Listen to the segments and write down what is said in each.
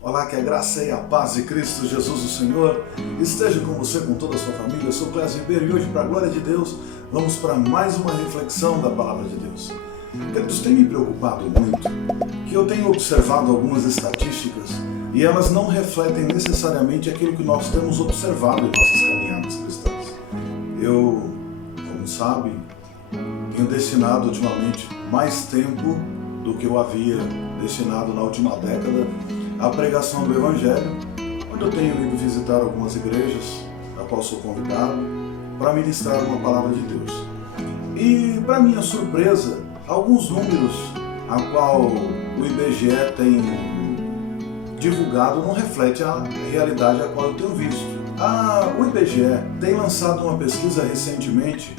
Olá, que a graça e a paz de Cristo Jesus o Senhor esteja com você, com toda a sua família. Eu sou Clésio Ribeiro e hoje, para a glória de Deus, vamos para mais uma reflexão da Palavra de Deus. Queridos, tem me preocupado muito que eu tenho observado algumas estatísticas e elas não refletem necessariamente aquilo que nós temos observado em nossas caminhadas cristãs. Eu, como sabem, tenho destinado ultimamente mais tempo do que eu havia destinado na última década à pregação do Evangelho, onde eu tenho ido visitar algumas igrejas, a qual sou convidado, para ministrar uma palavra de Deus. E, para minha surpresa, alguns números a qual o IBGE tem divulgado não refletem a realidade a qual eu tenho visto. O IBGE tem lançado uma pesquisa recentemente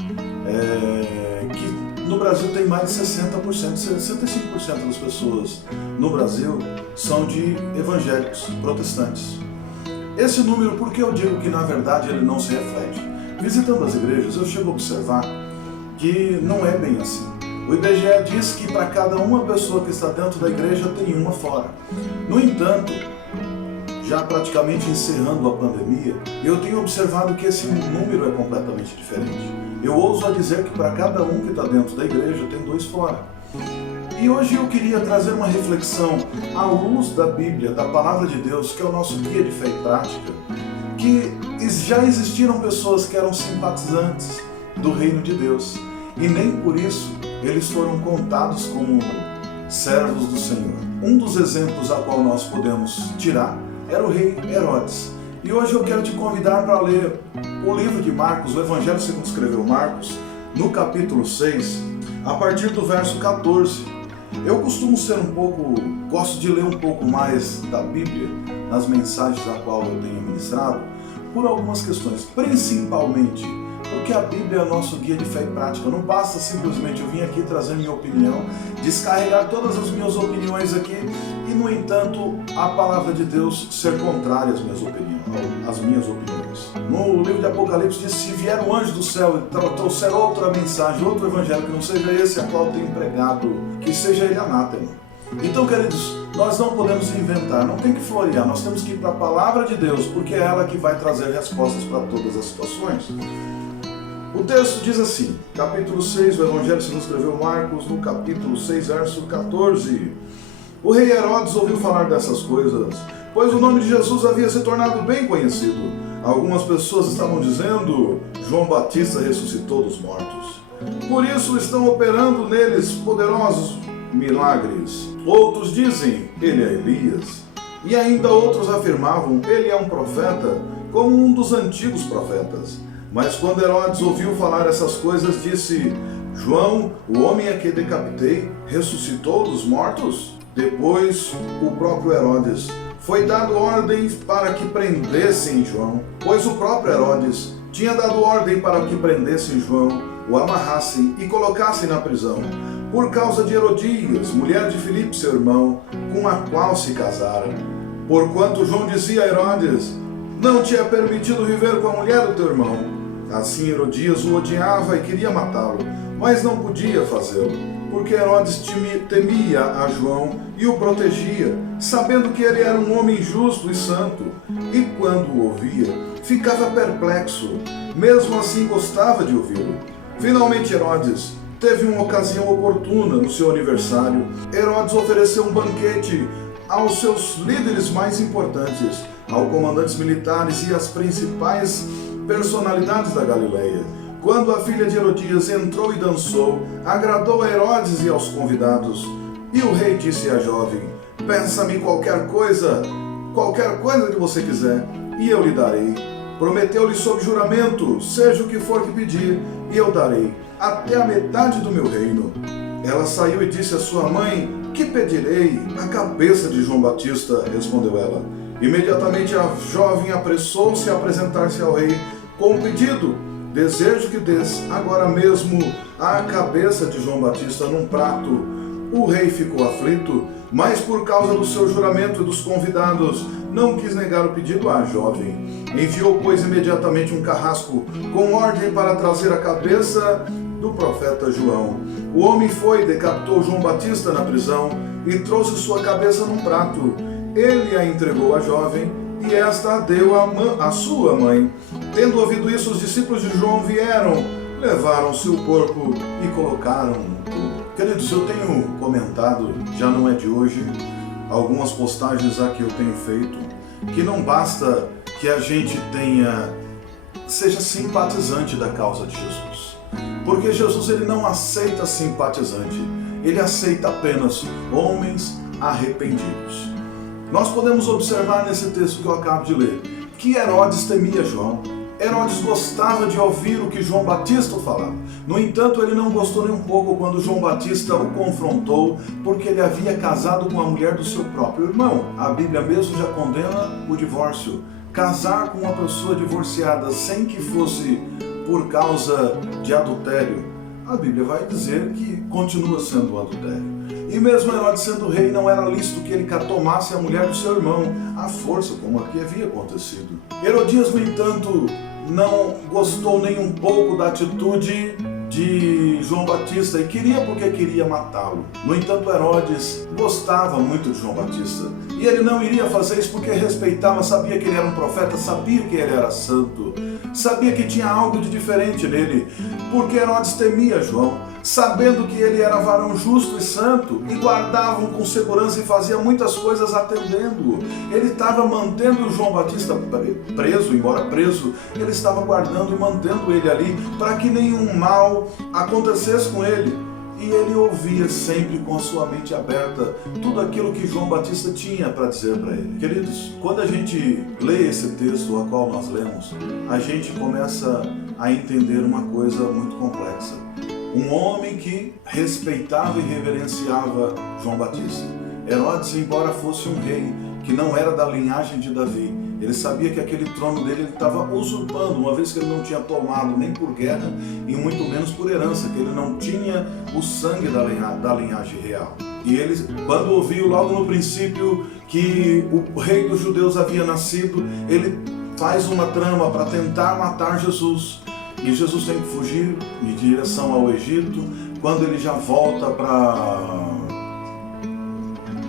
que no Brasil tem mais de 60%, 65% das pessoas no Brasil são de evangélicos protestantes. Esse número, por que eu digo que na verdade ele não se reflete? Visitando as igrejas, eu chego a observar que não é bem assim. O IBGE diz que para cada uma pessoa que está dentro da igreja tem uma fora. No entanto, já praticamente encerrando a pandemia, eu tenho observado que esse número é completamente diferente. Eu ouso a dizer que para cada um que está dentro da igreja tem dois fora. E hoje eu queria trazer uma reflexão à luz da Bíblia, da Palavra de Deus, que é o nosso guia de fé e prática, que já existiram pessoas que eram simpatizantes do reino de Deus, e nem por isso eles foram contados como servos do Senhor. Um dos exemplos a qual nós podemos tirar era o rei Herodes. E hoje eu quero te convidar para ler o livro de Marcos, o Evangelho segundo escreveu Marcos, no capítulo 6, a partir do verso 14. Eu costumo gosto de ler um pouco mais da Bíblia nas mensagens a qual eu tenho ministrado, por algumas questões, principalmente porque a Bíblia é o nosso guia de fé e prática. Não basta simplesmente eu vir aqui trazer minha opinião, descarregar todas as minhas opiniões aqui e, no entanto, a palavra de Deus ser contrária às minhas opiniões. No livro de Apocalipse diz: se vier um anjo do céu e trouxer outra mensagem, outro evangelho que não seja esse a qual eu tenho pregado, que seja ele anátema. Então, queridos, nós não podemos inventar, não tem que florear, nós temos que ir para a palavra de Deus, porque é ela que vai trazer respostas para todas as situações. O texto diz assim, capítulo 6, o Evangelho segundo escreveu Marcos, no capítulo 6, verso 14. O rei Herodes ouviu falar dessas coisas, pois o nome de Jesus havia se tornado bem conhecido. Algumas pessoas estavam dizendo: João Batista ressuscitou dos mortos. Por isso estão operando neles poderosos milagres. Outros dizem: ele é Elias. E ainda outros afirmavam: ele é um profeta, como um dos antigos profetas. Mas quando Herodes ouviu falar essas coisas, disse: João, o homem a que decapitei, ressuscitou dos mortos? Depois, o próprio Herodes foi dado ordem para que prendessem João, pois o próprio Herodes tinha dado ordem para que prendessem João, o amarrassem e colocassem na prisão, por causa de Herodias, mulher de Filipe, seu irmão, com a qual se casara. Porquanto João dizia a Herodes: não te é permitido viver com a mulher do teu irmão. Assim Herodias o odiava e queria matá-lo, mas não podia fazê-lo, porque Herodes temia a João e o protegia, sabendo que ele era um homem justo e santo, e quando o ouvia, ficava perplexo, mesmo assim gostava de ouvi-lo. Finalmente Herodes teve uma ocasião oportuna no seu aniversário. Herodes ofereceu um banquete aos seus líderes mais importantes, aos comandantes militares e às principais personalidades da Galileia. Quando a filha de Herodias entrou e dançou, agradou a Herodes e aos convidados. E o rei disse à jovem: peça-me qualquer coisa que você quiser, e eu lhe darei. Prometeu-lhe sob juramento: seja o que for que pedir, e eu darei, até a metade do meu reino. Ela saiu e disse à sua mãe: que pedirei? A cabeça de João Batista, respondeu ela. Imediatamente a jovem apressou-se a apresentar-se ao rei com o pedido: desejo que des agora mesmo a cabeça de João Batista num prato. O rei ficou aflito, mas por causa do seu juramento e dos convidados, não quis negar o pedido à jovem. Enviou, pois, imediatamente um carrasco com ordem para trazer a cabeça do profeta João. O homem foi, decapitou João Batista na prisão e trouxe sua cabeça num prato. ele a entregou à jovem e esta a deu à sua mãe. Tendo ouvido isso, os discípulos de João vieram, levaram-se o corpo e colocaram no túmulo. Queridos, eu tenho comentado, já não é de hoje, algumas postagens aqui eu tenho feito, que não basta que a gente seja simpatizante da causa de Jesus. Porque Jesus ele não aceita simpatizante, ele aceita apenas homens arrependidos. Nós podemos observar nesse texto que eu acabo de ler, que Herodes temia João. Herodes gostava de ouvir o que João Batista falava. No entanto, ele não gostou nem um pouco quando João Batista o confrontou, porque ele havia casado com a mulher do seu próprio irmão. A Bíblia mesmo já condena o divórcio. Casar com uma pessoa divorciada sem que fosse por causa de adultério, a Bíblia vai dizer que continua sendo um adultério. E mesmo Herodes sendo rei, não era lícito que ele tomasse a mulher do seu irmão à força, como aqui havia acontecido. Herodias, no entanto, não gostou nem um pouco da atitude de João Batista e porque queria matá-lo. No entanto, Herodes gostava muito de João Batista e ele não iria fazer isso porque respeitava, sabia que ele era um profeta, sabia que ele era santo, sabia que tinha algo de diferente nele, porque Herodes temia João, sabendo que ele era varão justo e santo, e guardavam com segurança e fazia muitas coisas atendendo-o. Ele estava mantendo João Batista preso, embora preso, ele estava guardando e mantendo ele ali, para que nenhum mal acontecesse com ele. E ele ouvia sempre com a sua mente aberta tudo aquilo que João Batista tinha para dizer para ele. Queridos, quando a gente lê esse texto a qual nós lemos, a gente começa a entender uma coisa muito complexa. Um homem que respeitava e reverenciava João Batista. Herodes, embora fosse um rei que não era da linhagem de Davi, ele sabia que aquele trono dele ele estava usurpando, uma vez que ele não tinha tomado nem por guerra e muito menos por herança, que ele não tinha o sangue da linhagem real. E ele, quando ouviu logo no princípio que o rei dos judeus havia nascido, ele faz uma trama para tentar matar Jesus. E Jesus tem que fugir em direção ao Egito. Quando ele já volta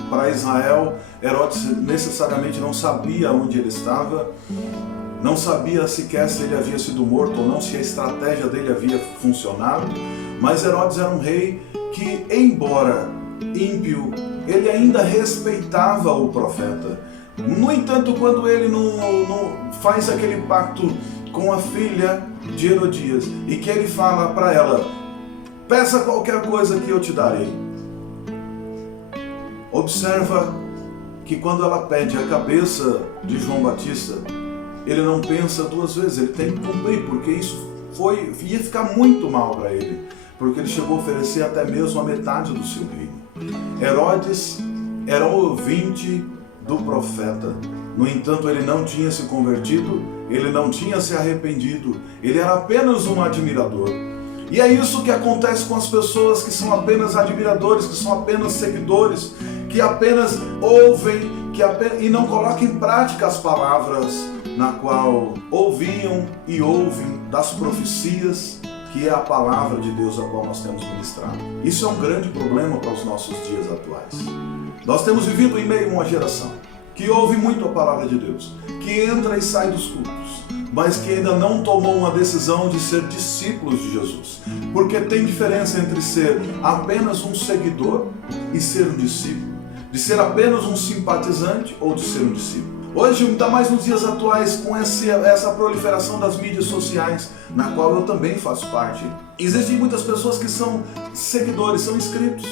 para Israel, Herodes necessariamente não sabia onde ele estava, não sabia sequer se ele havia sido morto ou não, se a estratégia dele havia funcionado, mas Herodes era um rei que, embora ímpio, ele ainda respeitava o profeta. No entanto, quando ele não faz aquele pacto com a filha de Herodias e que ele fala para ela: peça qualquer coisa que eu te darei. Observa que quando ela pede a cabeça de João Batista, ele não pensa duas vezes, ele tem que cumprir, porque isso ia ficar muito mal para ele, porque ele chegou a oferecer até mesmo a metade do seu reino. Herodes era um ouvinte do profeta, no entanto ele não tinha se convertido, ele não tinha se arrependido, ele era apenas um admirador. E é isso que acontece com as pessoas que são apenas admiradores, que são apenas seguidores, que apenas ouvem e não colocam em prática as palavras na qual ouviam e ouvem das profecias, que é a palavra de Deus a qual nós temos ministrado. Isso é um grande problema para os nossos dias atuais. Nós temos vivido em meio a uma geração que ouve muito a palavra de Deus, que entra e sai dos cultos, mas que ainda não tomou uma decisão de ser discípulos de Jesus. Porque tem diferença entre ser apenas um seguidor e ser um discípulo, de ser apenas um simpatizante ou de ser um discípulo. Hoje, ainda mais nos dias atuais, com essa proliferação das mídias sociais, na qual eu também faço parte, existem muitas pessoas que são seguidores, são inscritos,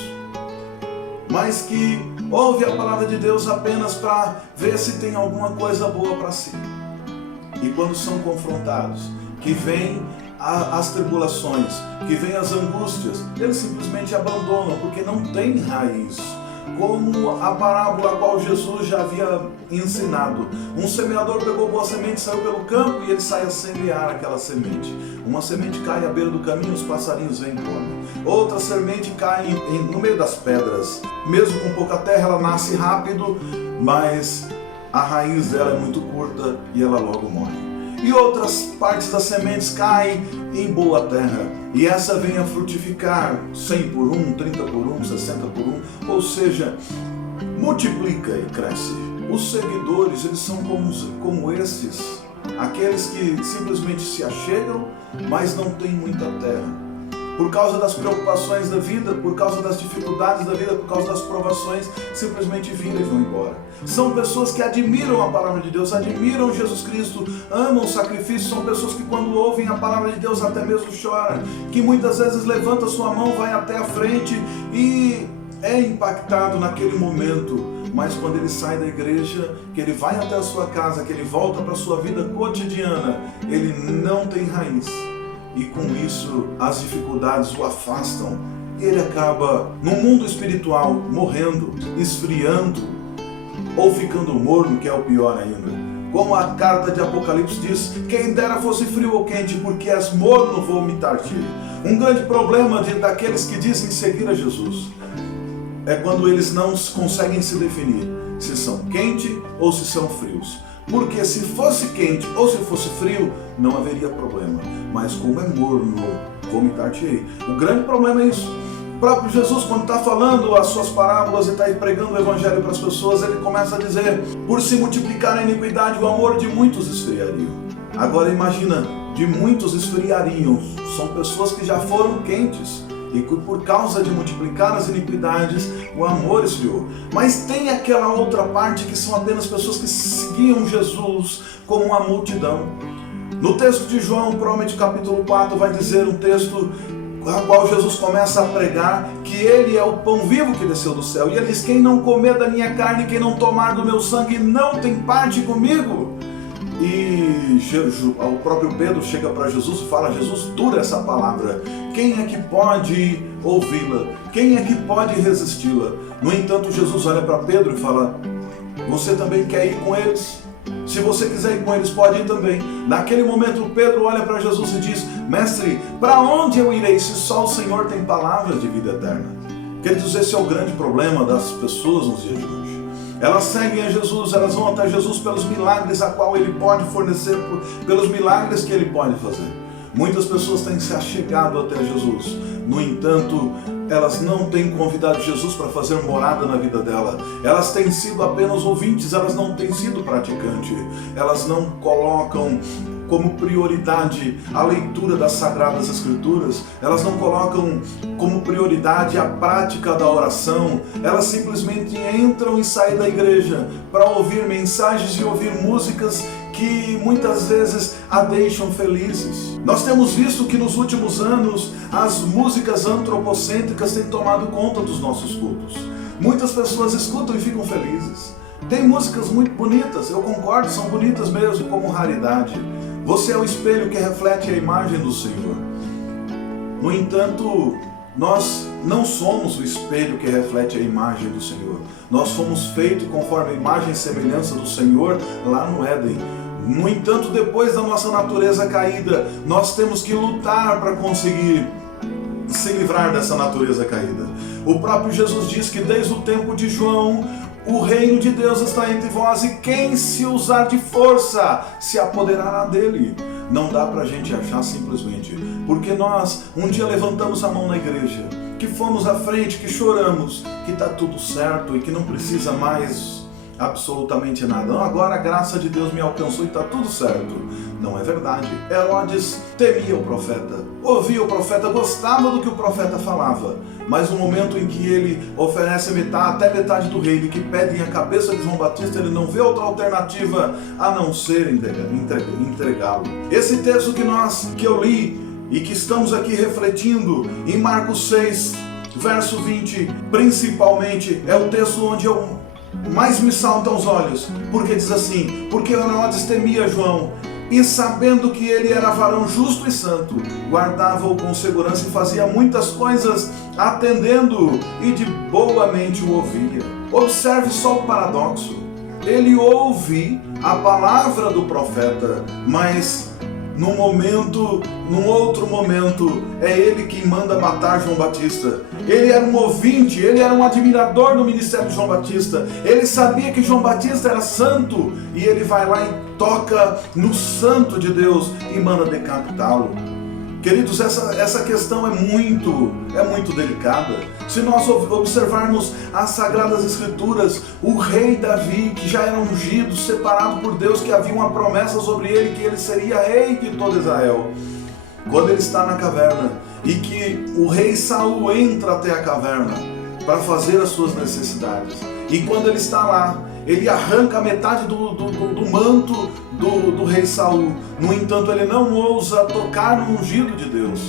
mas que ouvem a palavra de Deus apenas para ver se tem alguma coisa boa para si. E quando são confrontados, que vêm as tribulações, que vêm as angústias, eles simplesmente abandonam, porque não tem raiz. Como a parábola a qual Jesus já havia ensinado. Um semeador pegou boa semente, saiu pelo campo e ele sai a semear aquela semente. Uma semente cai à beira do caminho, os passarinhos vêm e comem. Outra semente cai no meio das pedras. Mesmo com pouca terra, ela nasce rápido, mas a raiz dela é muito curta e ela logo morre. E outras partes das sementes caem em boa terra, e essa vem a frutificar 100 por 1, 30 por 1, 60 por 1, ou seja, multiplica e cresce. os seguidores, eles são como esses, aqueles que simplesmente se achegam, mas não têm muita terra. Por causa das preocupações da vida, por causa das dificuldades da vida, por causa das provações, simplesmente viram e vão embora. São pessoas que admiram a palavra de Deus, admiram Jesus Cristo, amam o sacrifício, são pessoas que quando ouvem a palavra de Deus até mesmo choram, que muitas vezes levanta sua mão, vai até a frente e é impactado naquele momento, mas quando ele sai da igreja, que ele vai até a sua casa, que ele volta para a sua vida cotidiana, ele não tem raiz. E com isso as dificuldades o afastam e ele acaba no mundo espiritual morrendo, esfriando ou ficando morno, que é o pior ainda. Como a carta de Apocalipse diz, quem dera fosse frio ou quente, porque és morno, vomitar-te. Um grande problema daqueles que dizem seguir a Jesus é quando eles não conseguem se definir se são quente ou se são frios. Porque se fosse quente ou se fosse frio, não haveria problema. Mas como é morno, vomitar-te-ei. O grande problema é isso. O próprio Jesus, quando está falando as suas parábolas e está pregando o evangelho para as pessoas, ele começa a dizer, por se multiplicar a iniquidade, o amor de muitos esfriaria. Agora imagina, de muitos esfriariam. São pessoas que já foram quentes. E que por causa de multiplicar as iniquidades, o amor esfriou. Mas tem aquela outra parte que são apenas pessoas que seguiam Jesus como uma multidão. No texto de João, provavelmente capítulo 4, vai dizer um texto a qual Jesus começa a pregar que ele é o pão vivo que desceu do céu. E ele diz, quem não comer da minha carne, quem não tomar do meu sangue, não tem parte comigo. E o próprio Pedro chega para Jesus e fala, Jesus, dura essa palavra, quem é que pode ouvi-la? Quem é que pode resisti-la? No entanto, Jesus olha para Pedro e fala, você também quer ir com eles? Se você quiser ir com eles, pode ir também. Naquele momento, Pedro olha para Jesus e diz, mestre, para onde eu irei se só o Senhor tem palavras de vida eterna? Queridos, esse é o grande problema das pessoas nos dias de hoje. Elas seguem a Jesus, elas vão até Jesus pelos milagres a qual Ele pode fornecer, pelos milagres que Ele pode fazer. Muitas pessoas têm se achegado até Jesus, no entanto, elas não têm convidado Jesus para fazer morada na vida dela. Elas têm sido apenas ouvintes, elas não têm sido praticantes. Elas não colocam como prioridade a leitura das Sagradas Escrituras, elas não colocam como prioridade a prática da oração, elas simplesmente entram e saem da igreja para ouvir mensagens e ouvir músicas que muitas vezes a deixam felizes. Nós temos visto que nos últimos anos as músicas antropocêntricas têm tomado conta dos nossos cultos. Muitas pessoas escutam e ficam felizes. Tem músicas muito bonitas, eu concordo, são bonitas mesmo, como raridade. Você é o espelho que reflete a imagem do Senhor. No entanto, nós não somos o espelho que reflete a imagem do Senhor. Nós fomos feitos conforme a imagem e semelhança do Senhor lá no Éden. No entanto, depois da nossa natureza caída, nós temos que lutar para conseguir se livrar dessa natureza caída. O próprio Jesus diz que desde o tempo de João, o reino de Deus está entre vós e quem se usar de força se apoderará dele. Não dá pra gente achar simplesmente, porque nós um dia levantamos a mão na igreja, que fomos à frente, que choramos, que está tudo certo e que não precisa mais absolutamente nada. Não, agora a graça de Deus me alcançou e está tudo certo. Não é verdade. Herodes temia o profeta, ouvia o profeta, gostava do que o profeta falava, mas no momento em que ele oferece até metade do reino e que pedem a cabeça de João Batista, ele não vê outra alternativa a não ser entregá-lo. Esse texto que eu li e que estamos aqui refletindo em Marcos 6, verso 20, principalmente, é o texto onde mais me salta aos olhos, porque diz assim, porque Herodes temia João, e sabendo que ele era varão justo e santo, guardava-o com segurança e fazia muitas coisas atendendo-o e de boa mente o ouvia. Observe só o paradoxo. Ele ouve a palavra do profeta, mas num outro momento, é ele quem manda matar João Batista. Ele era um ouvinte, ele era um admirador do ministério de João Batista. Ele sabia que João Batista era santo e ele vai lá e toca no santo de Deus e manda decapitá-lo. Queridos, essa questão é muito delicada. Se nós observarmos as Sagradas Escrituras, o rei Davi, que já era ungido, separado por Deus, que havia uma promessa sobre ele, que ele seria rei de todo Israel. Quando ele está na caverna e que o rei Saul entra até a caverna para fazer as suas necessidades, e quando ele está lá, ele arranca metade do manto do rei Saul. No entanto, ele não ousa tocar no ungido de Deus.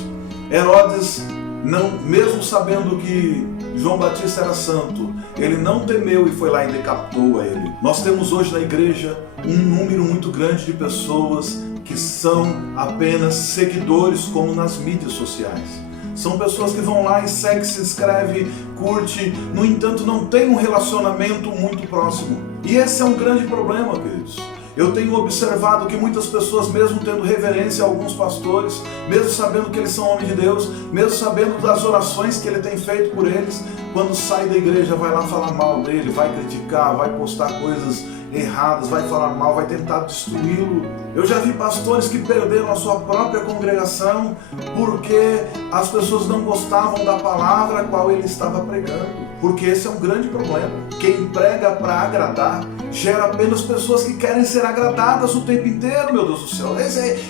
Herodes, não, mesmo sabendo que João Batista era santo, ele não temeu e foi lá e decapitou a ele. Nós temos hoje na igreja um número muito grande de pessoas que são apenas seguidores, como nas mídias sociais. São pessoas que vão lá e segue, se inscreve, curte, no entanto não tem um relacionamento muito próximo. E esse é um grande problema, queridos. Eu tenho observado que muitas pessoas, mesmo tendo reverência a alguns pastores, mesmo sabendo que eles são homens de Deus, mesmo sabendo das orações que ele tem feito por eles, quando sai da igreja vai lá falar mal dele, vai criticar, vai postar coisas erradas, vai falar mal, vai tentar destruí-lo. Eu já vi pastores que perderam a sua própria congregação porque as pessoas não gostavam da palavra a qual ele estava pregando. Porque esse é um grande problema. Quem prega para agradar gera apenas pessoas que querem ser agradadas o tempo inteiro, meu Deus do céu.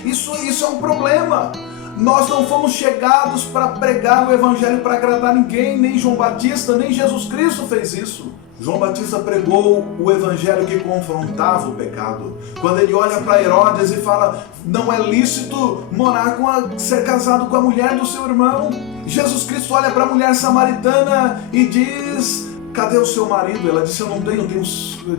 Isso é um problema. Nós não fomos chegados para pregar o evangelho para agradar ninguém, nem João Batista, nem Jesus Cristo fez isso. João Batista pregou o evangelho que confrontava o pecado. Quando ele olha para Herodes e fala, não é lícito ser casado com a mulher do seu irmão. Jesus Cristo olha para a mulher samaritana e diz, cadê o seu marido? Ela disse, eu não tenho.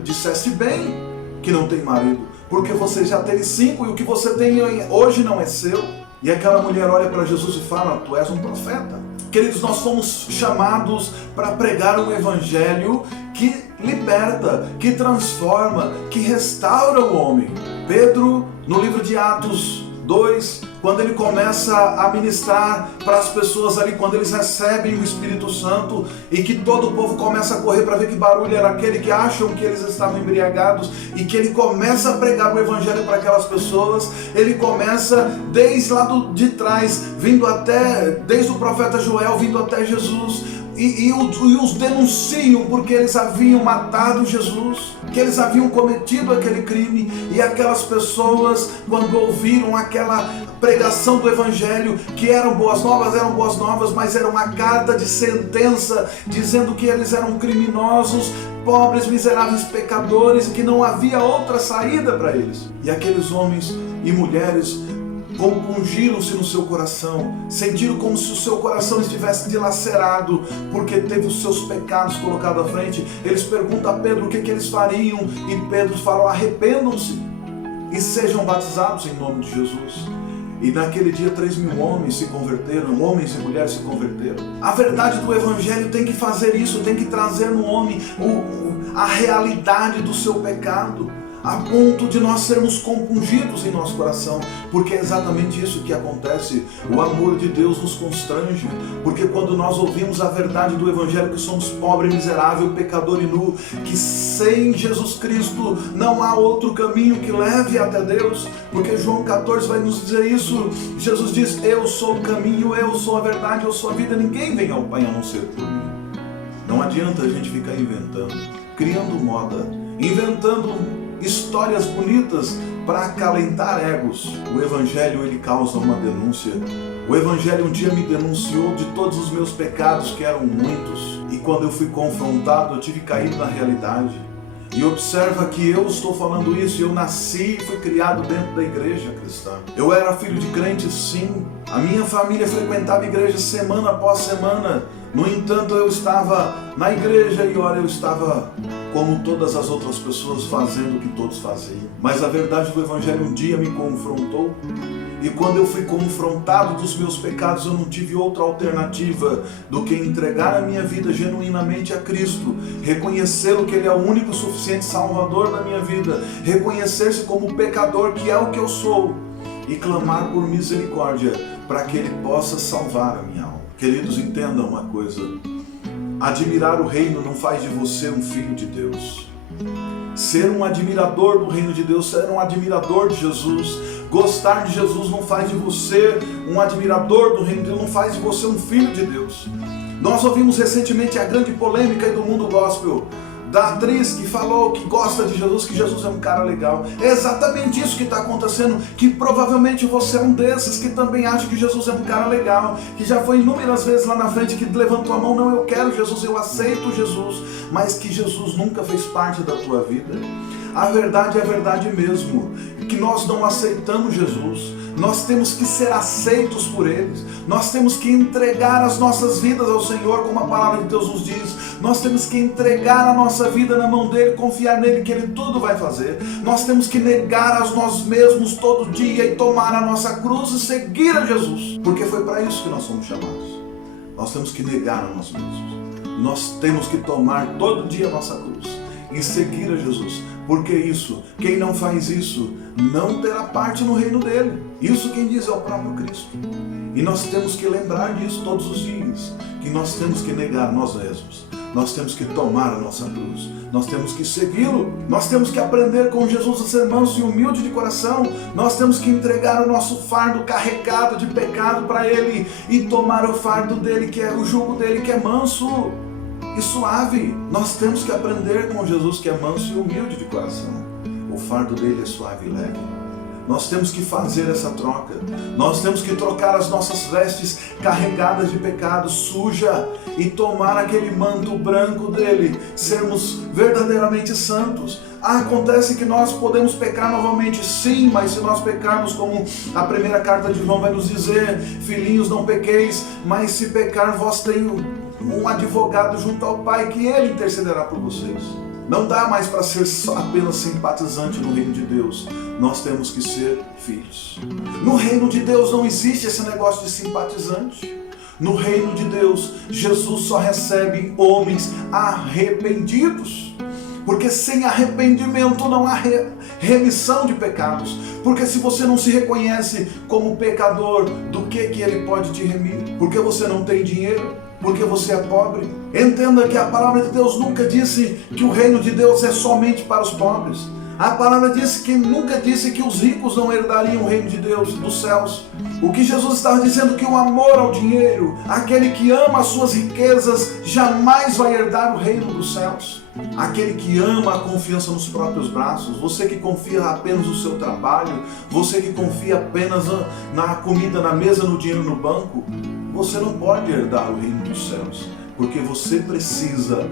Disseste bem que não tem marido, porque você já teve 5 e o que você tem hoje não é seu. E aquela mulher olha para Jesus e fala, tu és um profeta. Queridos, nós fomos chamados para pregar um evangelho que liberta, que transforma, que restaura o homem. Pedro, no livro de Atos 2, quando ele começa a ministrar para as pessoas ali, quando eles recebem o Espírito Santo e que todo o povo começa a correr para ver que barulho era aquele, que acham que eles estavam embriagados, e que ele começa a pregar o evangelho para aquelas pessoas, ele começa desde lá de trás, desde o profeta Joel, vindo até Jesus, e os denunciam porque eles haviam matado Jesus, que eles haviam cometido aquele crime, e aquelas pessoas, quando ouviram aquela pregação do evangelho, que eram boas novas, mas era uma carta de sentença, dizendo que eles eram criminosos, pobres, miseráveis pecadores, e que não havia outra saída para eles. E aqueles homens e mulheres compungiram-se no seu coração, sentiram como se o seu coração estivesse dilacerado, porque teve os seus pecados colocados à frente. Eles perguntam a Pedro o que eles fariam, e Pedro fala, arrependam-se e sejam batizados em nome de Jesus. E naquele dia 3.000 homens se converteram, homens e mulheres se converteram. A verdade do evangelho tem que fazer isso, tem que trazer no homem a realidade do seu pecado, a ponto de nós sermos compungidos em nosso coração, porque é exatamente isso que acontece. O amor de Deus nos constrange, porque quando nós ouvimos a verdade do evangelho, que somos pobre, miserável, pecador e nu, que sem Jesus Cristo não há outro caminho que leve até Deus, porque João 14 vai nos dizer isso. Jesus diz, eu sou o caminho, eu sou a verdade, eu sou a vida, ninguém vem ao Pai a não ser por mim. Não adianta a gente ficar inventando, criando moda, inventando histórias bonitas para acalentar egos. O evangelho, ele causa uma denúncia. O evangelho um dia me denunciou de todos os meus pecados, que eram muitos, e quando eu fui confrontado, eu tive que cair na realidade. E observa que eu estou falando isso, eu nasci e fui criado dentro da igreja cristã. Eu era filho de crente, sim. A minha família frequentava a igreja semana após semana. No entanto, eu estava na igreja e ora eu estava como todas as outras pessoas, fazendo o que todos faziam. Mas a verdade do evangelho um dia me confrontou, e quando eu fui confrontado dos meus pecados, eu não tive outra alternativa do que entregar a minha vida genuinamente a Cristo, reconhecê-lo que Ele é o único suficiente Salvador da minha vida, reconhecer-se como pecador, que é o que eu sou, e clamar por misericórdia para que Ele possa salvar a minha alma. Queridos, entendam uma coisa: admirar o reino não faz de você um filho de Deus. Ser um admirador do reino de Deus, ser um admirador de Jesus, Gostar de Jesus não faz de você um admirador do reino de Deus, não faz de você um filho de Deus. Nós ouvimos recentemente a grande polêmica do mundo gospel, da atriz que falou que gosta de Jesus, que Jesus é um cara legal. É exatamente isso que está acontecendo, que provavelmente você é um desses que também acha que Jesus é um cara legal, que já foi inúmeras vezes lá na frente, que levantou a mão, não, eu quero Jesus, eu aceito Jesus, mas que Jesus nunca fez parte da tua vida. A verdade é a verdade mesmo, que nós não aceitamos Jesus. Nós temos que ser aceitos por eles. Nós temos que entregar as nossas vidas ao Senhor, como a palavra de Deus nos diz. Nós temos que entregar a nossa vida na mão dele, confiar nele que ele tudo vai fazer. Nós temos que negar a nós mesmos todo dia e tomar a nossa cruz e seguir a Jesus, porque foi para isso que nós somos chamados. Nós temos que negar a nós mesmos. Nós temos que tomar todo dia a nossa cruz e seguir a Jesus. Porque isso, quem não faz isso, não terá parte no reino dele. Isso quem diz é o próprio Cristo. E nós temos que lembrar disso todos os dias, que nós temos que negar nós mesmos. Nós temos que tomar a nossa cruz. Nós temos que segui-lo. Nós temos que aprender com Jesus a ser manso e humilde de coração. Nós temos que entregar o nosso fardo carregado de pecado para ele e tomar o fardo dele, que é o jugo dele, que é manso e suave. Nós temos que aprender com Jesus, que é manso e humilde de coração. O fardo dele é suave e leve. Nós temos que fazer essa troca. Nós temos que trocar as nossas vestes carregadas de pecado, suja, e tomar aquele manto branco dele, sermos verdadeiramente santos. Acontece que nós podemos pecar novamente, sim, mas se nós pecarmos, como a primeira carta de João vai nos dizer, filhinhos, não pequeis, mas se pecar, vós tenho um advogado junto ao Pai, que ele intercederá por vocês. Não dá mais para ser apenas simpatizante no reino de Deus. Nós temos que ser filhos. No reino de Deus não existe esse negócio de simpatizante. No reino de Deus, Jesus só recebe homens arrependidos. Porque sem arrependimento não há remissão de pecados. Porque se você não se reconhece como pecador, do que ele pode te remir? Porque você não tem dinheiro? Porque você é pobre? Entenda que a palavra de Deus nunca disse que o reino de Deus é somente para os pobres. A palavra nunca disse que os ricos não herdariam o reino de Deus, dos céus. O que Jesus estava dizendo é que o amor ao dinheiro, aquele que ama as suas riquezas, jamais vai herdar o reino dos céus. Aquele que ama a confiança nos próprios braços, você que confia apenas no seu trabalho, você que confia apenas na comida na mesa, no dinheiro no banco, você não pode herdar o reino dos céus, porque você precisa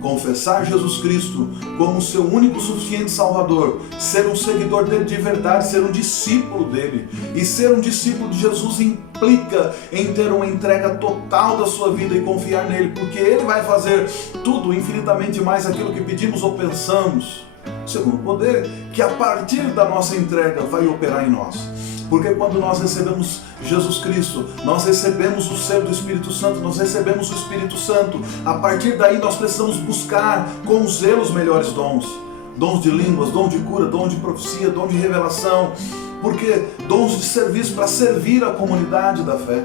confessar Jesus Cristo como seu único suficiente Salvador, ser um seguidor dele de verdade, ser um discípulo dele. E ser um discípulo de Jesus implica em ter uma entrega total da sua vida e confiar nele, porque ele vai fazer tudo, infinitamente mais aquilo que pedimos ou pensamos, segundo o poder que a partir da nossa entrega vai operar em nós. Porque quando nós recebemos Jesus Cristo, nós recebemos o selo do Espírito Santo, nós recebemos o Espírito Santo. A partir daí nós precisamos buscar com zelo os melhores dons. Dons de línguas, dom de cura, dom de profecia, dom de revelação. Porque dons de serviço para servir a comunidade da fé.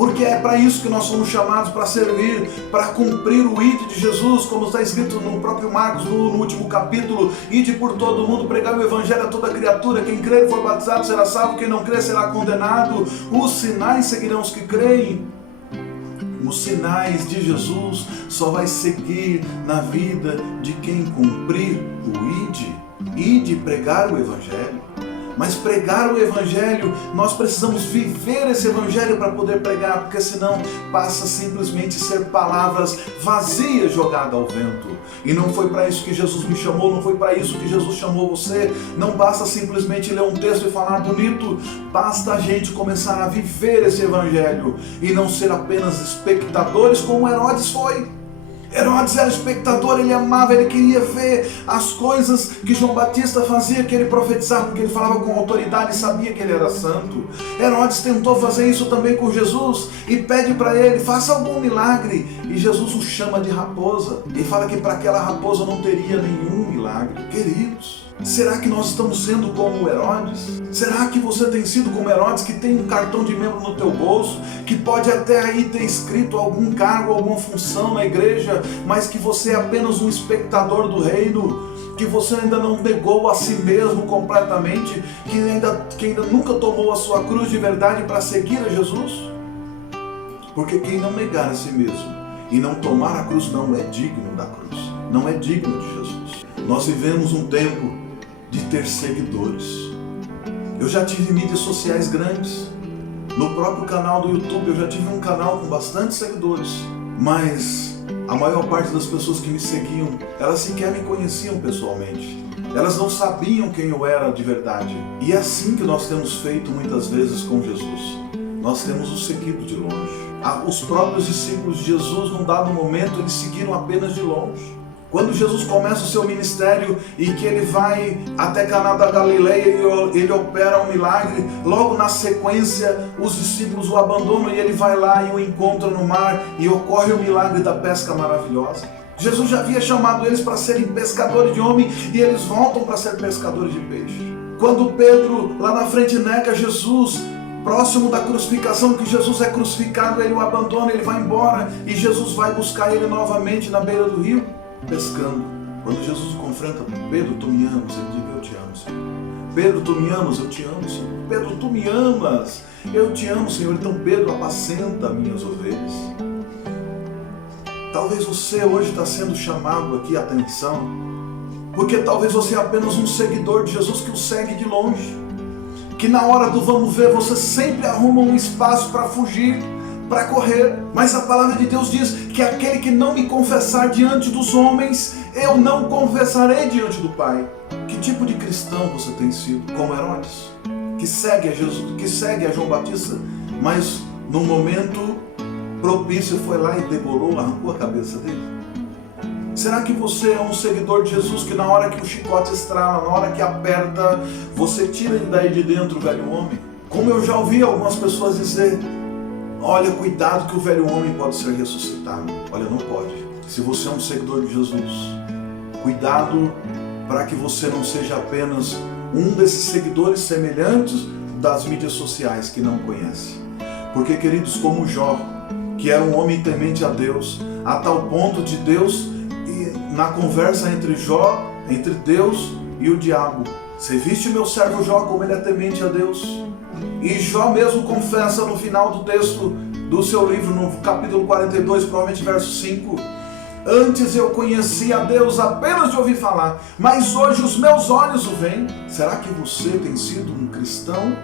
Porque é para isso que nós somos chamados, para servir, para cumprir o ide de Jesus, como está escrito no próprio Marcos, no último capítulo: ide por todo o mundo, pregar o evangelho a toda criatura, quem crer e for batizado será salvo, quem não crer será condenado. Os sinais seguirão os que creem. Os sinais de Jesus só vai seguir na vida de quem cumprir o ide pregar o evangelho. Mas pregar o evangelho, nós precisamos viver esse evangelho para poder pregar, porque senão passa simplesmente a ser palavras vazias jogadas ao vento. E não foi para isso que Jesus me chamou, não foi para isso que Jesus chamou você. Não basta simplesmente ler um texto e falar bonito, basta a gente começar a viver esse evangelho e não ser apenas espectadores como Herodes foi. Herodes era espectador, ele amava, ele queria ver as coisas que João Batista fazia, que ele profetizava, porque ele falava com autoridade e sabia que ele era santo. Herodes tentou fazer isso também com Jesus e pede para ele: faça algum milagre. E Jesus o chama de raposa e fala que para aquela raposa não teria nenhum milagre. Queridos, será que nós estamos sendo como Herodes? Será que você tem sido como Herodes, que tem um cartão de membro no teu bolso, que pode até aí ter escrito algum cargo, alguma função na igreja, mas que você é apenas um espectador do reino, que você ainda não negou a si mesmo completamente, que ainda nunca tomou a sua cruz de verdade para seguir a Jesus? Porque quem não negar a si mesmo e não tomar a cruz não é digno da cruz, não é digno de Jesus. Nós vivemos um tempo de ter seguidores. Eu já tive mídias sociais grandes. No próprio canal do YouTube eu já tive um canal com bastante seguidores, mas a maior parte das pessoas que me seguiam, elas sequer me conheciam pessoalmente. Elas não sabiam quem eu era de verdade. E é assim que nós temos feito muitas vezes com Jesus. Nós temos o seguido de longe. Os próprios discípulos de Jesus, num dado momento, eles seguiram apenas de longe. Quando Jesus começa o seu ministério e que ele vai até Caná da Galileia e ele opera um milagre, logo na sequência os discípulos o abandonam e ele vai lá e o encontra no mar e ocorre o milagre da pesca maravilhosa. Jesus já havia chamado eles para serem pescadores de homem e eles voltam para ser pescadores de peixe. Quando Pedro lá na frente nega Jesus, próximo da crucificação, que Jesus é crucificado, ele o abandona, ele vai embora e Jesus vai buscar ele novamente na beira do rio, pescando. Quando Jesus o confronta, Pedro, tu me amas? Ele diz, eu te amo, Senhor. Pedro, tu me amas? Eu te amo, Senhor. Pedro, tu me amas? Eu te amo, Senhor. Então Pedro, apacenta minhas ovelhas. Talvez você hoje está sendo chamado aqui a atenção, porque talvez você é apenas um seguidor de Jesus que o segue de longe, que na hora do vamos ver você sempre arruma um espaço para fugir, para correr. Mas a palavra de Deus diz que aquele que não me confessar diante dos homens, eu não confessarei diante do Pai. Que tipo de cristão você tem sido? Como Herodes, que segue a Jesus, que segue a João Batista, mas no momento propício foi lá e degolou, arrancou a cabeça dele? Será que você é um seguidor de Jesus que na hora que o chicote estrala, na hora que aperta, você tira daí de dentro o velho homem? Como eu já ouvi algumas pessoas dizer, olha, cuidado que o velho homem pode ser ressuscitado. Olha, não pode. Se você é um seguidor de Jesus, cuidado para que você não seja apenas um desses seguidores semelhantes das mídias sociais que não conhece. Porque, queridos, como Jó, que era um homem temente a Deus, a tal ponto de Deus, na conversa entre Jó, entre Deus e o diabo, você viste meu servo Jó como ele é temente a Deus? E Jó mesmo confessa no final do texto do seu livro, no capítulo 42, provavelmente verso 5, antes eu conhecia a Deus apenas de ouvir falar, mas hoje os meus olhos o veem. Será que você tem sido um cristão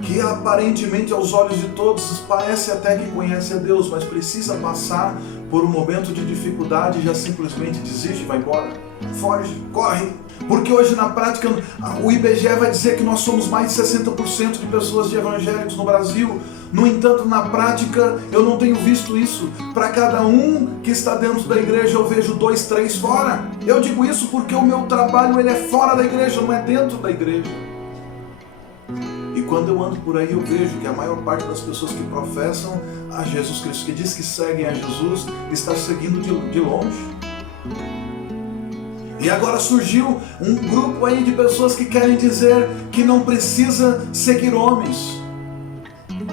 que aparentemente aos olhos de todos parece até que conhece a Deus, mas precisa passar por um momento de dificuldade e já simplesmente desiste e vai embora? Foge, corre. Porque hoje na prática o IBGE vai dizer que nós somos mais de 60% de pessoas de evangélicos no Brasil. No entanto, na prática eu não tenho visto isso. Para cada um que está dentro da igreja eu vejo 2, 3 fora. Eu digo isso porque o meu trabalho ele é fora da igreja, não é dentro da igreja. E quando eu ando por aí eu vejo que a maior parte das pessoas que professam a Jesus Cristo, que diz que seguem a Jesus, está seguindo de longe. E agora surgiu um grupo aí de pessoas que querem dizer que não precisa seguir homens,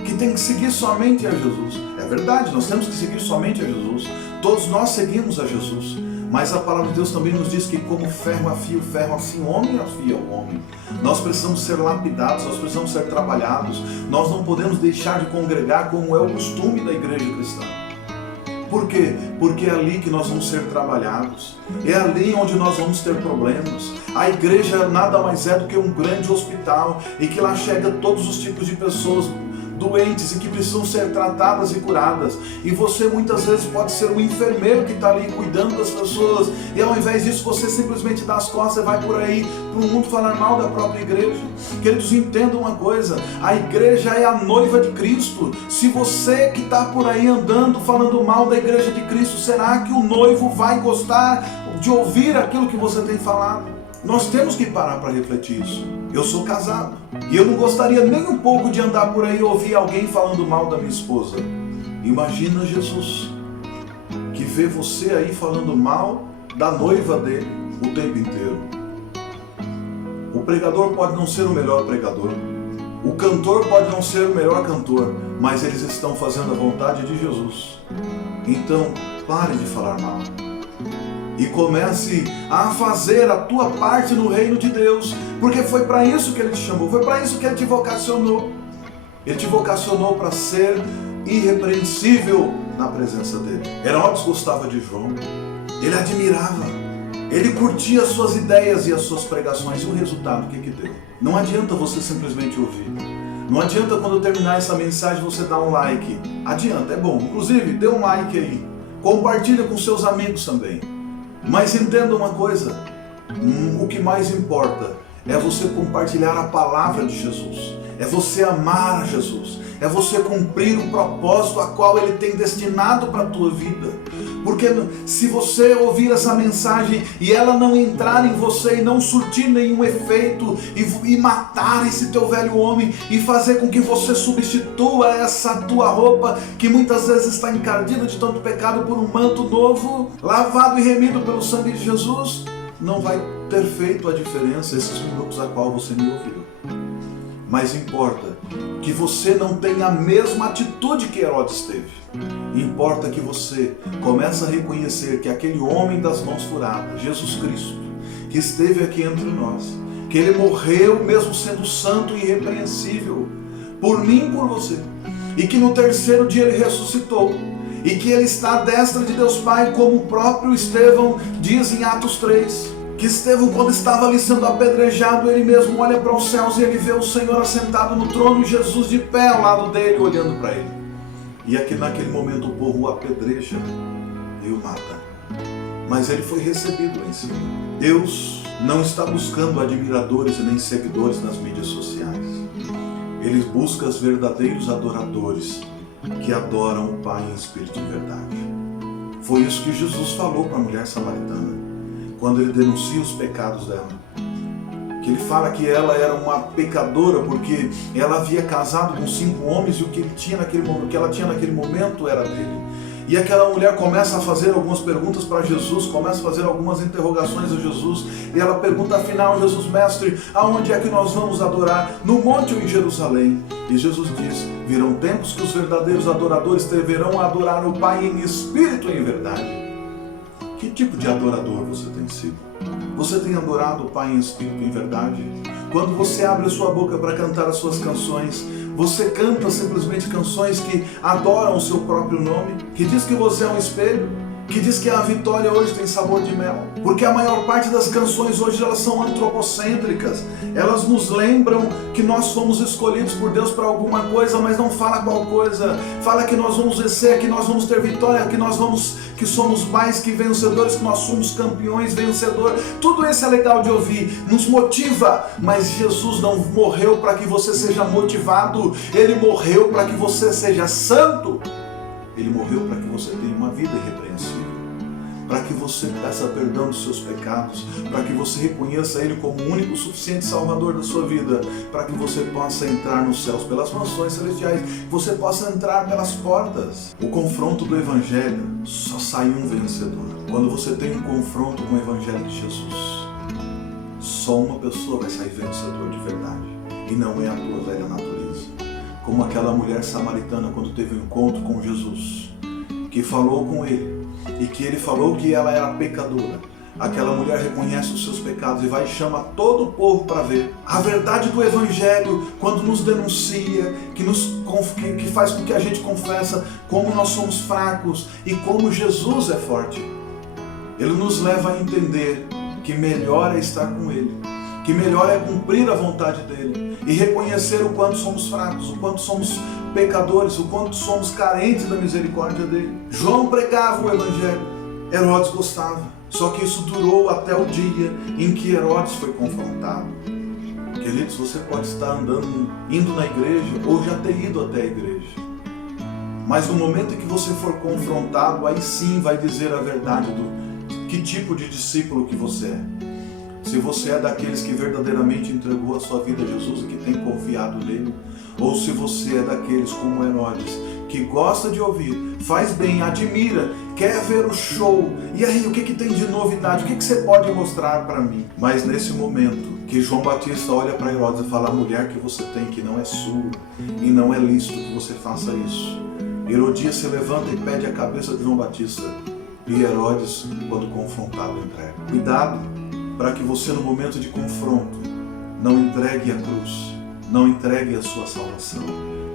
que tem que seguir somente a Jesus. É verdade, nós temos que seguir somente a Jesus. Todos nós seguimos a Jesus. Mas a palavra de Deus também nos diz que como ferro afia o ferro, assim o homem afia o homem. Nós precisamos ser lapidados, nós precisamos ser trabalhados. Nós não podemos deixar de congregar como é o costume da igreja cristã. Por quê? Porque é ali que nós vamos ser trabalhados. É ali onde nós vamos ter problemas. A igreja nada mais é do que um grande hospital e que lá chega todos os tipos de pessoas doentes e que precisam ser tratadas e curadas. E você muitas vezes pode ser o enfermeiro que está ali cuidando das pessoas e ao invés disso você simplesmente dá as costas e vai por aí para o mundo falar mal da própria igreja. Queridos, entendam uma coisa, a igreja é a noiva de Cristo. Se você que está por aí andando falando mal da igreja de Cristo, será que o noivo vai gostar de ouvir aquilo que você tem falado? Nós temos que parar para refletir isso. Eu sou casado e eu não gostaria nem um pouco de andar por aí e ouvir alguém falando mal da minha esposa. Imagina Jesus, que vê você aí falando mal da noiva dele o tempo inteiro. O pregador pode não ser o melhor pregador, o cantor pode não ser o melhor cantor, mas eles estão fazendo a vontade de Jesus. Então, pare de falar mal. e comece a fazer a tua parte no reino de Deus, porque foi para isso que Ele te chamou, foi para isso que Ele te vocacionou. Ele te vocacionou para ser irrepreensível na presença dEle. Herodes gostava de João, ele admirava, ele curtia as suas ideias e as suas pregações. E o resultado, o que deu? Não adianta você simplesmente ouvir. Não adianta quando eu terminar essa mensagem você dar um like. Adianta, é bom. Inclusive, dê um like aí. Compartilha com seus amigos também. Mas entenda uma coisa. O que mais importa é você compartilhar a palavra de Jesus. É você amar a Jesus. É você cumprir o propósito a qual Ele tem destinado para a tua vida. Porque se você ouvir essa mensagem e ela não entrar em você e não surtir nenhum efeito e matar esse teu velho homem e fazer com que você substitua essa tua roupa que muitas vezes está encardida de tanto pecado por um manto novo, lavado e remido pelo sangue de Jesus, não vai ter feito a diferença esses minutos a qual você me ouviu. Mas importa que você não tenha a mesma atitude que Herodes teve. Importa que você comece a reconhecer que aquele homem das mãos furadas, Jesus Cristo, que esteve aqui entre nós, que Ele morreu mesmo sendo santo e irrepreensível, por mim e por você, e que no terceiro dia Ele ressuscitou, e que Ele está à destra de Deus Pai, como o próprio Estevão diz em Atos 3. Que Estevão, quando estava ali sendo apedrejado, ele mesmo olha para os céus e ele vê o Senhor assentado no trono e Jesus de pé ao lado dele, olhando para ele. E aqui naquele momento o povo o apedreja e o mata. Mas ele foi recebido lá em cima. Deus não está buscando admiradores e nem seguidores nas mídias sociais. Ele busca os verdadeiros adoradores que adoram o Pai em espírito e verdade. Foi isso que Jesus falou para a mulher samaritana, quando Ele denuncia os pecados dela. Que Ele fala que ela era uma pecadora porque ela havia casado com 5 homens e o que ela tinha naquele momento era dele. E aquela mulher começa a fazer algumas perguntas para Jesus, começa a fazer algumas interrogações a Jesus, e ela pergunta afinal, Jesus, mestre, aonde é que nós vamos adorar? No monte ou em Jerusalém? E Jesus diz, virão tempos que os verdadeiros adoradores deverão adorar o Pai em espírito e em verdade. Que tipo de adorador você tem sido? Você tem adorado o Pai em espírito e em verdade? Quando você abre a sua boca para cantar as suas canções, você canta simplesmente canções que adoram o seu próprio nome, que diz que você é um espelho, que diz que a vitória hoje tem sabor de mel. Porque a maior parte das canções hoje elas são antropocêntricas. Elas nos lembram que nós fomos escolhidos por Deus para alguma coisa, mas não fala qual coisa. Fala que nós vamos vencer, que nós vamos ter vitória, que somos mais que vencedores, que nós somos campeões, vencedores. Tudo isso é legal de ouvir, nos motiva, mas Jesus não morreu para que você seja motivado. Ele morreu para que você seja santo. Ele morreu para que você tenha uma vida irrepreensível, para que você peça perdão dos seus pecados, para que você reconheça Ele como o único suficiente Salvador da sua vida, para que você possa entrar nos céus pelas mansões celestiais, que você possa entrar pelas portas. O confronto do Evangelho só sai um vencedor. Quando você tem um confronto com o Evangelho de Jesus, só uma pessoa vai sair vencedor de verdade, e não é a tua velha natureza. Como aquela mulher samaritana quando teve um encontro com Jesus, que falou com Ele, e que Ele falou que ela era pecadora. Aquela mulher reconhece os seus pecados e vai e chama todo o povo para ver. A verdade do Evangelho, quando nos denuncia, que faz com que a gente confessa como nós somos fracos e como Jesus é forte. Ele nos leva a entender que melhor é estar com Ele, que melhor é cumprir a vontade dEle e reconhecer o quanto somos fracos, o quanto somos pecadores, o quanto somos carentes da misericórdia dEle. João pregava o Evangelho, Herodes gostava, só que isso durou até o dia em que Herodes foi confrontado. Queridos, você pode estar indo na igreja ou já ter ido até a igreja, mas no momento em que você for confrontado, aí sim vai dizer a verdade do que tipo de discípulo que você é. Se você é daqueles que verdadeiramente entregou a sua vida a Jesus e que tem confiado nele, ou se você é daqueles como Herodes, que gosta de ouvir, faz bem, admira, quer ver o show, e aí o que tem de novidade, o que você pode mostrar para mim? Mas nesse momento que João Batista olha para Herodes e fala, a mulher que você tem que não é sua, e não é lícito que você faça isso. Herodias se levanta e pede a cabeça de João Batista. e Herodes, quando confrontado, entrega. Cuidado para que você, no momento de confronto, não entregue a cruz, não entregue a sua salvação,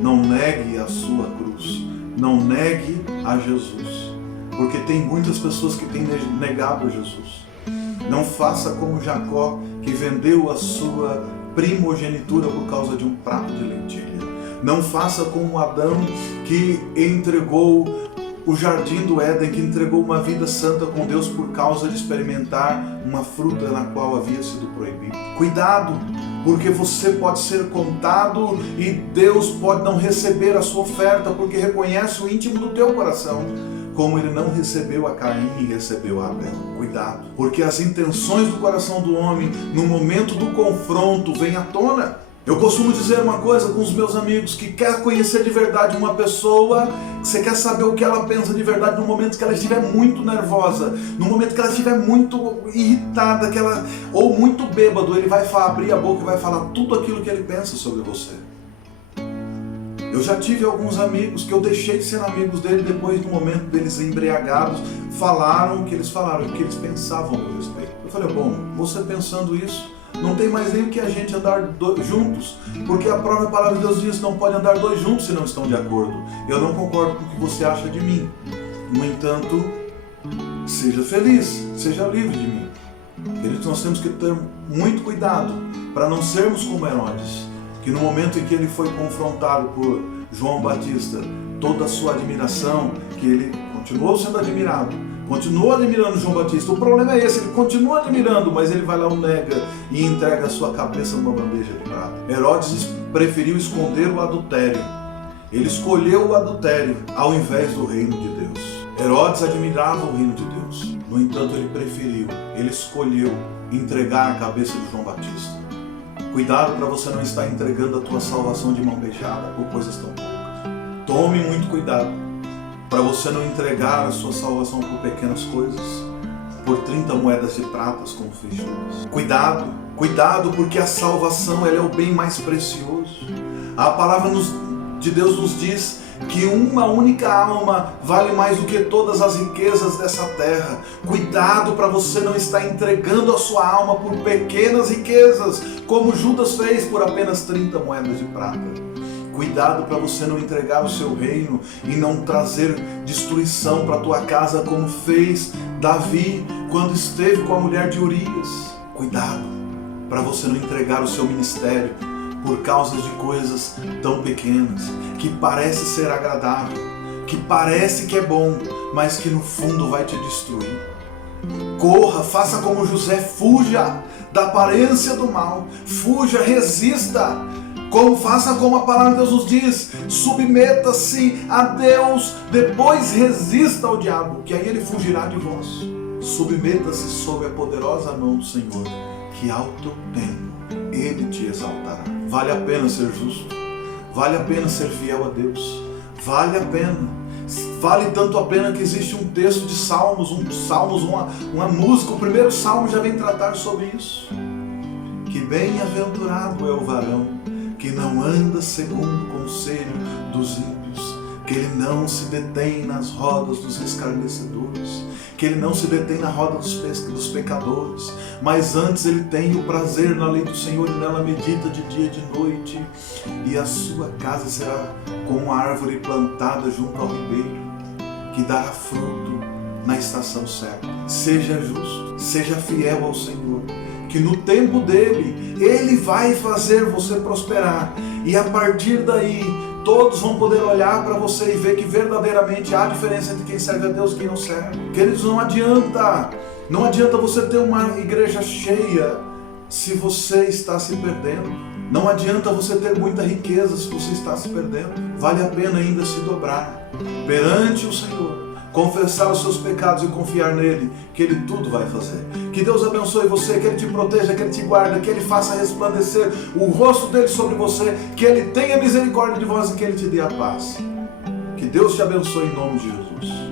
não negue a sua cruz, não negue a Jesus, porque tem muitas pessoas que têm negado a Jesus. Não faça como Jacó, que vendeu a sua primogenitura por causa de um prato de lentilha. Não faça como Adão, que entregou o jardim do Éden, que entregou uma vida santa com Deus por causa de experimentar uma fruta na qual havia sido proibido. Cuidado, porque você pode ser contado e Deus pode não receber a sua oferta, porque reconhece o íntimo do teu coração, como ele não recebeu a Caim e recebeu a Abel. Cuidado, porque as intenções do coração do homem, no momento do confronto, vêm à tona. Eu costumo dizer uma coisa com os meus amigos, que quer conhecer de verdade uma pessoa, você quer saber o que ela pensa de verdade no momento que ela estiver muito nervosa, no momento que ela estiver muito irritada, ou muito bêbado, ele vai abrir a boca e vai falar tudo aquilo que ele pensa sobre você. Eu já tive alguns amigos que eu deixei de ser amigos dele depois do momento deles embriagados, falaram o que eles pensavam a meu respeito. Eu falei, bom, você pensando isso, não tem mais nem o que a gente andar juntos, porque a própria palavra de Deus diz que não pode andar dois juntos se não estão de acordo. Eu não concordo com o que você acha de mim. No entanto, seja feliz, seja livre de mim. Queridos, nós temos que ter muito cuidado para não sermos como Herodes, que no momento em que ele foi confrontado por João Batista, toda a sua admiração, que ele continuou sendo admirado, continua admirando João Batista. O problema é esse, ele continua admirando, mas ele vai lá, o nega e entrega a sua cabeça numa bandeja de prata. Herodes preferiu esconder o adultério. Ele escolheu o adultério ao invés do reino de Deus. Herodes admirava o reino de Deus. No entanto, ele escolheu entregar a cabeça de João Batista. Cuidado para você não estar entregando a tua salvação de mão beijada por coisas tão poucas. Tome muito cuidado para você não entregar a sua salvação por pequenas coisas, por 30 moedas de pratas, como fez Judas. Cuidado, porque a salvação ela é o bem mais precioso. A palavra de Deus nos diz que uma única alma vale mais do que todas as riquezas dessa terra. Cuidado para você não estar entregando a sua alma por pequenas riquezas, como Judas fez por apenas 30 moedas de prata. Cuidado para você não entregar o seu reino e não trazer destruição para a tua casa, como fez Davi quando esteve com a mulher de Urias. Cuidado para você não entregar o seu ministério por causa de coisas tão pequenas, que parece ser agradável, que parece que é bom, mas que no fundo vai te destruir. Corra, faça como José, fuja da aparência do mal, fuja, resista. Faça como a palavra de Deus nos diz, submeta-se a Deus, depois resista ao diabo, que aí ele fugirá de vós. Submeta-se sob a poderosa mão do Senhor, que ao teu tempo ele te exaltará. Vale a pena ser justo, vale a pena ser fiel a Deus, vale a pena. Vale tanto a pena que existe um texto de Salmos, uma música, o primeiro Salmo já vem tratar sobre isso. Que bem-aventurado é o varão que não anda segundo o conselho dos ímpios, que ele não se detém nas rodas dos escarnecedores, que ele não se detém na roda dos pecadores, mas antes ele tem o prazer na lei do Senhor e nela medita de dia e de noite, e a sua casa será como uma árvore plantada junto ao ribeiro, que dará fruto na estação certa. Seja justo, seja fiel ao Senhor, que no tempo dele, ele vai fazer você prosperar. E a partir daí, todos vão poder olhar para você e ver que verdadeiramente há diferença entre quem serve a Deus e quem não serve. Queridos, não adianta você ter uma igreja cheia se você está se perdendo. Não adianta você ter muita riqueza se você está se perdendo. Vale a pena ainda se dobrar perante o Senhor, confessar os seus pecados e confiar nele, que ele tudo vai fazer. Que Deus abençoe você, que ele te proteja, que ele te guarde, que ele faça resplandecer o rosto dele sobre você, que ele tenha misericórdia de vós e que ele te dê a paz. Que Deus te abençoe em nome de Jesus.